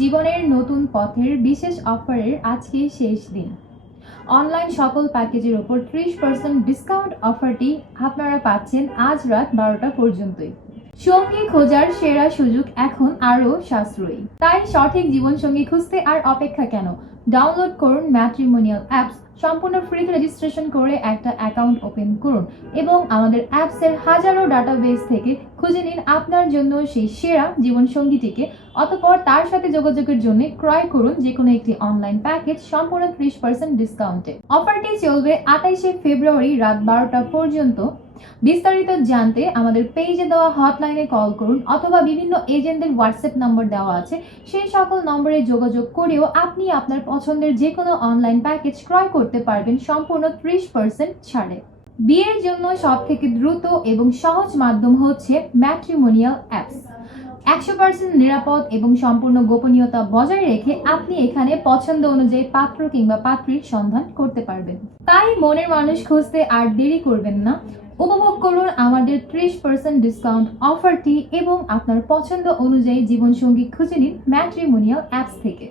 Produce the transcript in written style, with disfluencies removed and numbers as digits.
জীবনের নতুন পথের বিশেষ অফারের আজকে শেষ দিন। অনলাইন সকল প্যাকেজের ওপর 30% ডিসকাউন্ট অফারটি আপনারা পাচ্ছেন আজ রাত 12টা পর্যন্তই। সঙ্গী খোঁজার সেরা সুযোগ এখন আরও সাশ্রয়ী, তাই সঠিক জীবনসঙ্গী খুঁজতে আর অপেক্ষা কেন? ডাউনলোড করুন ম্যাট্রিমোনিয়াল অ্যাপস, সম্পূর্ণ ফ্রিতে রেজিস্ট্রেশন করে একটা অ্যাকাউন্ট ওপেন করুন এবং আমাদের অ্যাপসের হাজারো ডাটাবেস থেকে খুঁজে নিন আপনার জন্য সেই সেরা জীবনসঙ্গীটিকে। অতঃপর তার সাথে যোগাযোগের জন্য ক্রয় করুন যে কোনো একটি অনলাইন প্যাকেজ সম্পূর্ণ 30% ডিসকাউন্টে। অফারটি চলবে 28শে ফেব্রুয়ারি রাত 12টা পর্যন্ত। বিস্তারিত জানতে আমাদের পেজে দেওয়া হটলাইনে কল করুন অথবা বিভিন্ন এজেন্টদের হোয়াটসঅ্যাপ নম্বর দেওয়া আছে, সেই সকল নম্বরে যোগাযোগ করেও আপনি আপনার পছন্দের যে কোনো অনলাইন প্যাকেজ ক্রয় করতে পারবেন সম্পূর্ণ 30% ছাড়ে। বিয়ের জন্য সব থেকে দ্রুত এবং সহজ মাধ্যম হচ্ছে ম্যাট্রিমোনিয়াল অ্যাপস। 100% নিরাপদ এবং সম্পূর্ণ গোপনীয়তা বজায় রেখে আপনি এখানে পছন্দ অনুযায়ী পাত্র কিংবা পাত্রীর সন্ধান করতে পারবেন। তাই মনের মানুষ খুঁজতে আর দেরি করবেন না। উপভোগ করুন আমাদের 30% ডিসকাউন্ট অফারটি এবং আপনার পছন্দ অনুযায়ী জীবনসঙ্গী খুঁজে নিন ম্যাট্রিমোনিয়াল অ্যাপস থেকে।